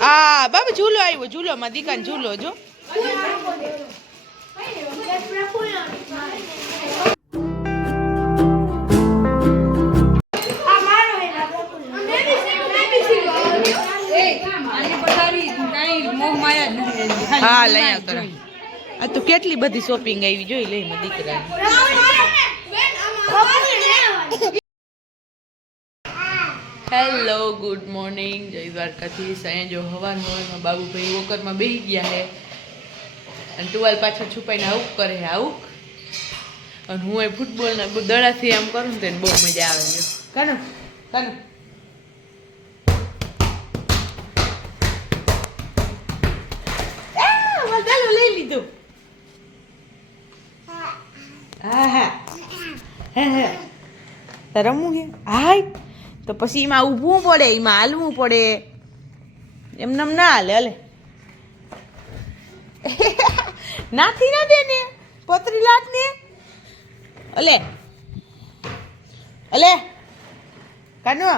આ બાબા ઝૂલો આવ્યો, ઝૂલો માં દીકાન ઝૂલો જો. હા લઈ આવતો. આ તો કેટલી બધી શોપિંગ આવી જોઈ લઈ માં દીકરા. હેલો ગુડ મોર્નિંગ, જય દ્વારકાધીશ. અહીંયા જો હવારમાં બાબુભાઈ વોકરમાં બેસી ગયા હે અને ટુવાલ પાછળ છુપાઈને આવું કરે હે આવું. અને હું એ ફૂટબોલના દડાથી આમ કરું ને તેને બહુ મજા આવે છે. કાનો કાનો લઈ લીધું. હા હા હા રમવું છે. હાય તો પછી એમાં ઊભવું પડે, એમાં હાલવું પડે, એમને ના હાલે. હલે નાથી ના દે ને પતરી લાટ ને. અલે અલે કાનો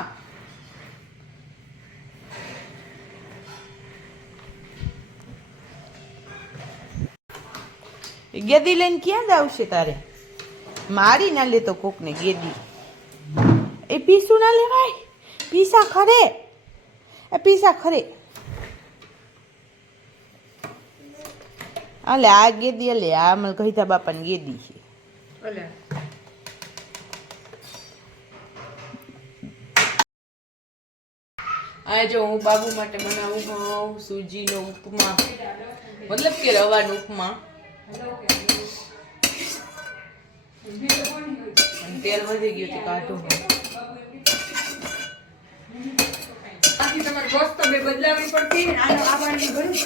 ગેદી લઈને ક્યાં આવશે તારે? મારી ના લેતો કોક ને ગેદી. એ પીસું ના લેવાય, પીસા ખરે, એ પીસા ખરે. અલે આ ગેદી અલે આ મલ કહીતા બાપાની ગેદી છે. અલે આ જો હું બાબુ માટે બનાવું છું સૂજીનો ઉપમા, મતલબ કે રવાનો ઉપમા. તેલ વધી ગયું તો કાઢો. તમારે ગોસ્ત બે બદલાવી પડતી ને આનો આવાની ઘણું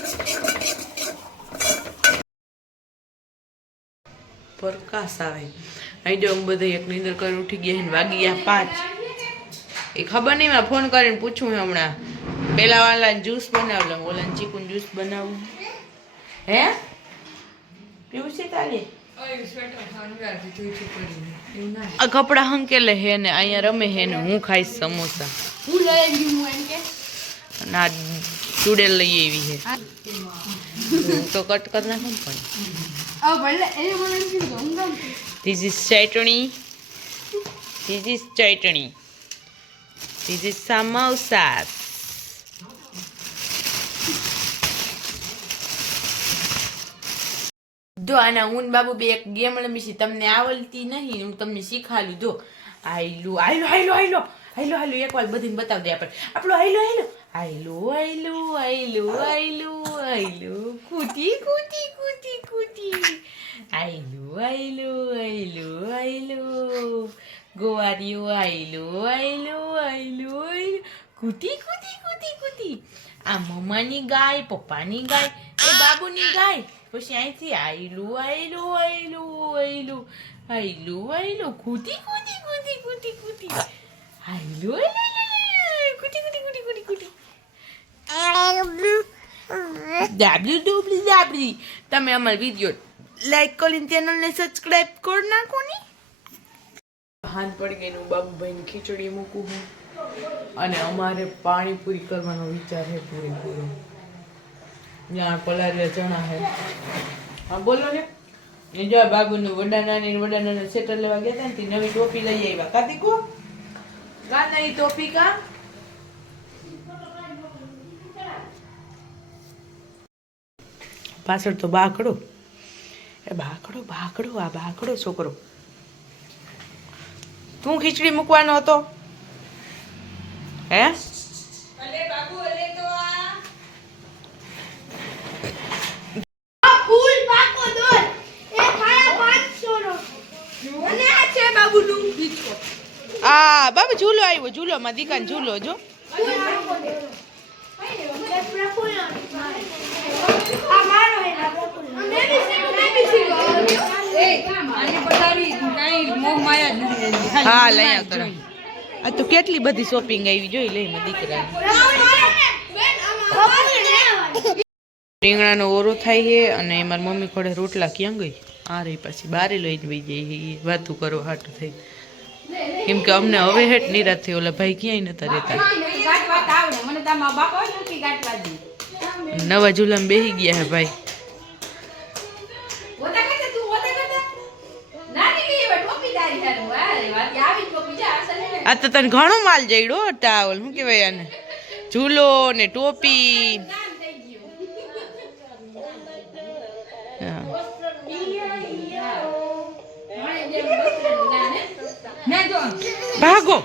પ્રકાશ આવે. અહીં જો બધા એક નીંદર કરી ઉઠી ગયા ને વાગી ગયા 5. એ ખબર નહીં, મેં ફોન કરીને પૂછું હમણાં. પેલા વાલા જ્યુસ બનાવલો, ઓલા ચીકુન જ્યુસ બનાવું. હે પીવું છે તારે? આ કપડા હંકેલે હે ને અહીંયા રમે હે ને હું ખાઈશ સમોસા. ના ચૂડેલ લઈ આવી હે તો કટ કર નાખું પણ. This is chutney, this is chutney, this is samosa. જો આના હું બાબુ બે એક ગેમ રમી છે, તમને આવડતી નહીં, હું તમને શીખાડું. જો આયલો આયલો આયલો આયલો આયલો આયલો એકવાર બધીને બતાવી દે આપણે. આપણો આયલો આયલો આયલો આયલો આયલો આયલો આયલો કૂટી કૂટી કૂટી કૂટી આયલો આયલો આયલો આયલો ગોવારીઓ આયલો આયલો આયલો આયલો કૂટી કૂટી કૂટી કૂટી. આ મમ્માની ગાય, પપ્પાની ગાય, એ બાબુની ગાય. પછી અહીંથી આયલું આયલું આયલું આયલું આયલું આયલું કૂટી કૂટી કૂટી કૂટી કૂટી આયલું આયલું કૂટી કૂટી કૂટી કૂટી કૂટી દાબલી ડોબલી દાબલી. તમે અમારા વિડીયો લાઈક કરીને ચેનલને સબસ્ક્રાઇબ કરી નાખો ને. હાથ પડી ગઈ હું બાબુભાઈને ખીચડી મૂકું હું અને અમારે પાણીપુરી કરવાનો વિચાર છે પૂરેપૂરો. ત્યાં પલાળેલા ચણા હે. હા બોલો ને. એ જો બાબુનું વડાનાની સેટર લેવા ગયા હતા ને તે નવી ટોપી લઈ આવ્યા. કાતિકો કા નવી ટોપી કા પાછળ તો બાકડો, એ બાકડો બાકડો આ બાકડો છોકરો. તું ખીચડી મૂકવાનો હતો હે? આ બાબા ઝૂલો આવ્યો, ઝૂલો માં દીકાન ઝૂલો જો. હા લઈ આવતો. આ તો કેટલી બધી શોપિંગ આવી જોઈ લઈ માં દીકરા. રીંગણાનો ઓરો થાય છે અને મારી મમ્મી ખોડે રોટલા ક્યાં ગઈ? આ રહી પાછી બારે લઈને વહી જાય વાતું કરો હાટું થઈ. કેમ કે અમને હવે હેઠ નિરાત થઈ, ઓલા ભાઈ ક્યાંય નતા રહેતા. આવડે મને તો મારા બાપા નથી કાઢવા દે નવા ઝૂલામાં બેહી ગયા હે ભાઈ. ઓતા કરતે તું ઓતા કરતે નાની લઈ આવે ટોપી તારી હારું વારે વાત આવી ટોપી જા અસલ ને આ તો તને ઘણો માલ જઈડો ટાવલ શું કહેવાય આને ઝૂલો ને ટોપી. કામ થઈ ગયું હા. મને જેમ વસ્ત્રનું ગાને ને જો ભાગો